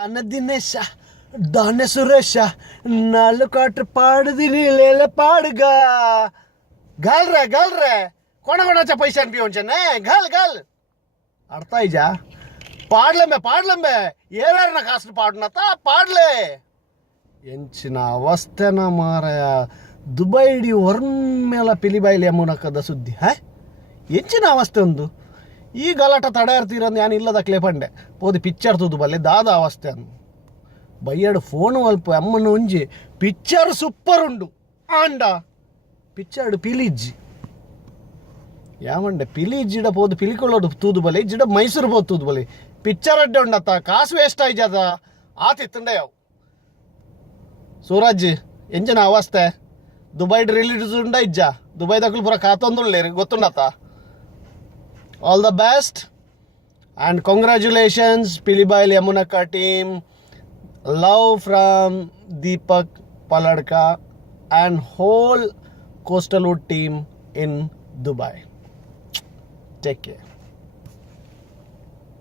ಅನ್ನ ದಿನೇಶ ದಾನೆ ಸುರೇಶ ನಾಲ್ಕು ಕಾಟ್ರೆ ಪಾಡ್ದಿನಿ ಲೇಲೆ ಪಾಡ್ಗ घाल रे कोणाकोणाच्या पैशान पिऊन घाल अडता जा पाडलं ಏನಾರ ಕಾಸು ಪಾಡ್ನತ ಪಾಡ್ಲೆ ಎಂಚಿನ ಅವಸ್ಥೆನ ಮಾರಾಯ ದುಬೈಡಿ ಹೊರ್ಮೇಲ ಪಿಲಿಬೈಲಿ ಅಮ್ಮನಕ್ಕದ ಸುದ್ದಿ ಎಂಚಿನ ಅವಸ್ಥೆ ಒಂದು ಈ ಗಲಾಟ ತಡ ಇರ್ತೀರಂದು ನಾನು ಇಲ್ಲದ ಕ್ಲೇಪಂಡೆ ಪೋದಿ ಪಿಕ್ಚರ್ ತುದು ಬಲ್ಲೆ ದಾದ ಅವಸ್ಥೆ ಅಂದು ಬಯ್ಯಡು ಫೋನ್ ಅಲ್ಪ ಅಮ್ಮನ ಒಂಜಿ ಪಿಕ್ಚರ್ ಸೂಪರ್ ಉಂಡು ಆಂಡ ಪಿಕ್ಚರ್ಡು ಪಿಲಿಜ್ಜಿ ಯಾವಂಡೆ ಪಿಲಿಜ್ಜಿಡ ಪೋದು ಪಿಲಿಕೊಳ್ಳೋಡು ತೂದು ಬಲೆ ಇಜ್ಜಿಡ ಮೈಸೂರು ಪೋದು ತೂದು ಬಲೆ ಪಿಕ್ಚರ್ ಅಡ್ಡೆ ಉಂಡತ್ತ ಕಾಸು ವೇಸ್ಟ್ ಆಯ್ಜದ ಆತಿತ್ತಂಡೆ ಯಾವು ಸೂರಜ್ ಎಂಜನ ಅವಸ್ಥೆ ದುಬೈಡ್ ರಿಲೇಟಿವ್ಸ್ ಉಂಡ ಇಜ್ಜ ದುಬೈದಾಗಲು ಪೂರ ಕಾತೊಂದುಳ್ಳೆ ಗೊತ್ತುಂಡತ್ತ all the best and congratulations Pilibail Yamunaka team. Love from Deepak Paladka and whole Coastal Wood team in Dubai. Take care.